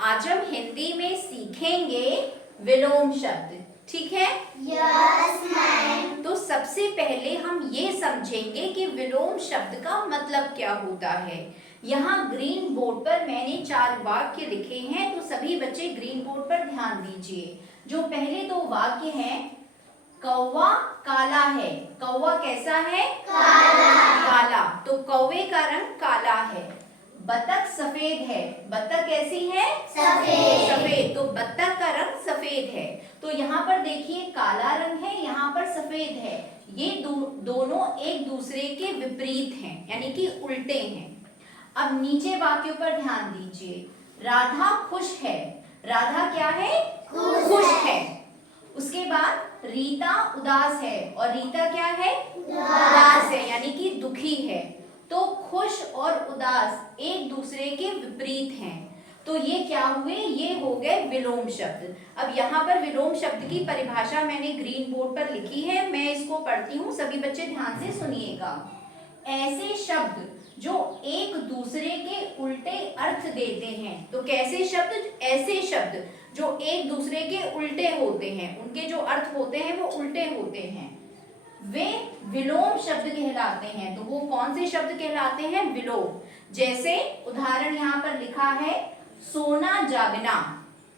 आज हम हिंदी में सीखेंगे विलोम शब्द। ठीक है? Yes ma'am. तो सबसे पहले हम ये समझेंगे कि विलोम शब्द का मतलब क्या होता है। यहाँ ग्रीन बोर्ड पर मैंने 4 वाक्य लिखे हैं, तो सभी बच्चे ग्रीन बोर्ड पर ध्यान दीजिए। जो पहले 2 वाक्य हैं, कौवा काला है। कौवा कैसा है? काला। तो कौवे का रंग काला है। बतख सफेद है। बतख कैसी है? सफेद। तो बतख का रंग सफेद है। तो यहाँ पर देखिए काला रंग है, यहाँ पर सफेद है। ये दोनों एक दूसरे के विपरीत हैं, यानी कि उल्टे हैं। अब नीचे वाक्यों पर ध्यान दीजिए। राधा खुश है। राधा क्या है? खुश है। उसके बाद रीता उदास है, और रीता क्या है? उदास है, यानी कि दुखी है। तो खुश और उदास एक दूसरे के विपरीत हैं। तो ये क्या हुए? ये हो गए विलोम शब्द। अब यहाँ पर विलोम शब्द की परिभाषा मैंने ग्रीन बोर्ड पर लिखी है, मैं इसको पढ़ती हूँ, सभी बच्चे ध्यान से सुनिएगा। ऐसे शब्द जो एक दूसरे के उल्टे अर्थ देते हैं। तो कैसे शब्द? ऐसे शब्द जो एक दूसरे के उल्टे होते हैं, उनके जो अर्थ होते हैं वो उल्टे होते हैं, वे विलोम शब्द कहलाते हैं। तो वो कौन से शब्द कहलाते हैं? विलोम। जैसे उदाहरण यहाँ पर लिखा है, सोना जागना।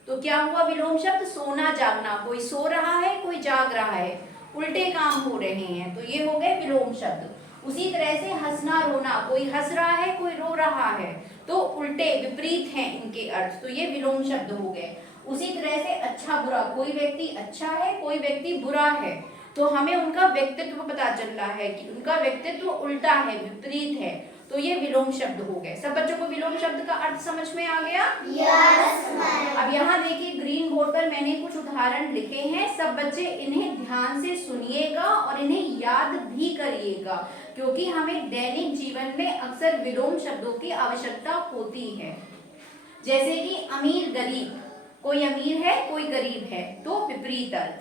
तो क्या हुआ? विलोम शब्द सोना जागना। कोई सो रहा है, कोई जाग रहा है, उल्टे काम हो रहे हैं, तो ये हो गए विलोम शब्द। उसी तरह से हंसना रोना, कोई हंस रहा है, कोई रो रहा है, तो उल्टे विपरीत हैं इनके अर्थ, तो ये विलोम शब्द हो गए। उसी तरह से अच्छा बुरा, कोई व्यक्ति अच्छा है, कोई व्यक्ति बुरा है, तो हमें उनका व्यक्तित्व पता चल रहा है कि उनका व्यक्तित्व उल्टा है, विपरीत है, तो ये विलोम शब्द हो गए। सब बच्चों को विलोम शब्द का अर्थ समझ में आ गया? Yes ma'am. अब यहाँ देखिए ग्रीन बोर्ड पर मैंने कुछ उदाहरण लिखे हैं, सब बच्चे इन्हें ध्यान से सुनिएगा और इन्हें याद भी करिएगा, क्योंकि हमें दैनिक जीवन में अक्सर विलोम शब्दों की आवश्यकता होती है। जैसे कि अमीर गरीब, कोई अमीर है, कोई गरीब है, तो विपरीत अर्थ।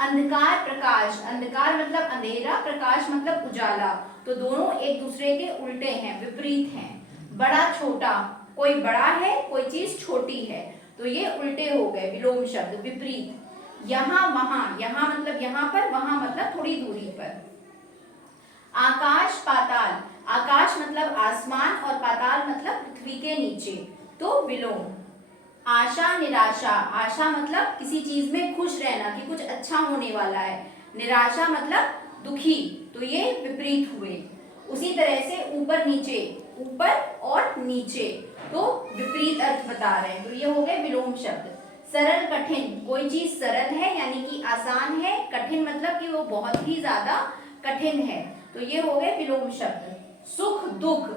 अंधकार प्रकाश, अंधकार मतलब अंधेरा, प्रकाश मतलब उजाला, तो दोनों एक दूसरे के उल्टे हैं, विपरीत हैं। बड़ा छोटा, कोई बड़ा है, कोई चीज छोटी है, तो ये उल्टे हो गए, विलोम शब्द, विपरीत। यहाँ वहां, यहाँ मतलब यहाँ पर, वहां मतलब थोड़ी दूरी पर। आकाश पाताल, आकाश मतलब आसमान और पाताल मतलब पृथ्वी के नीचे, तो विलोम। आशा निराशा, आशा मतलब किसी चीज में खुश रहना कि कुछ अच्छा होने वाला है, निराशा मतलब दुखी, तो ये विपरीत हुए। उसी तरह से ऊपर नीचे, ऊपर और नीचे, तो विपरीत अर्थ बता रहे हैं, तो ये हो गए विलोम शब्द। सरल कठिन, कोई चीज सरल है यानी कि आसान है, कठिन मतलब कि वो बहुत ही ज्यादा कठिन है, तो ये हो गए विलोम शब्द। सुख दुख,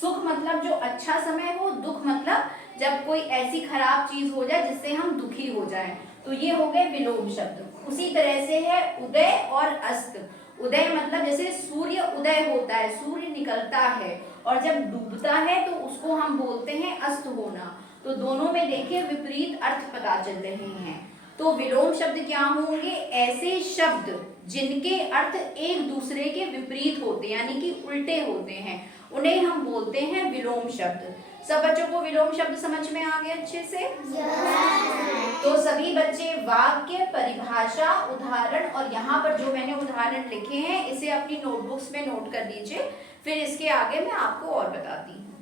सुख मतलब जो अच्छा समय हो, दुख मतलब जब कोई ऐसी खराब चीज हो जाए जिससे हम दुखी हो जाएं, तो ये हो गए विलोम शब्द। उसी तरह से है उदय और अस्त। उदय मतलब जैसे सूर्य उदय होता है, सूर्य निकलता है, और जब डूबता है तो उसको हम बोलते हैं अस्त होना, तो दोनों में देखिए विपरीत अर्थ पता चल रहे हैं। तो विलोम शब्द क्या होंगे? ऐसे शब्द जिनके अर्थ एक दूसरे के विपरीत होते हैं, यानी कि उल्टे होते हैं, उन्हें हम बोलते हैं विलोम शब्द। सब बच्चों को विलोम शब्द समझ में आ गए अच्छे से? तो सभी बच्चे वाक्य, परिभाषा, उदाहरण और यहाँ पर जो मैंने उदाहरण लिखे हैं, इसे अपनी नोटबुक्स में नोट कर लीजिए, फिर इसके आगे मैं आपको और बताती हूँ।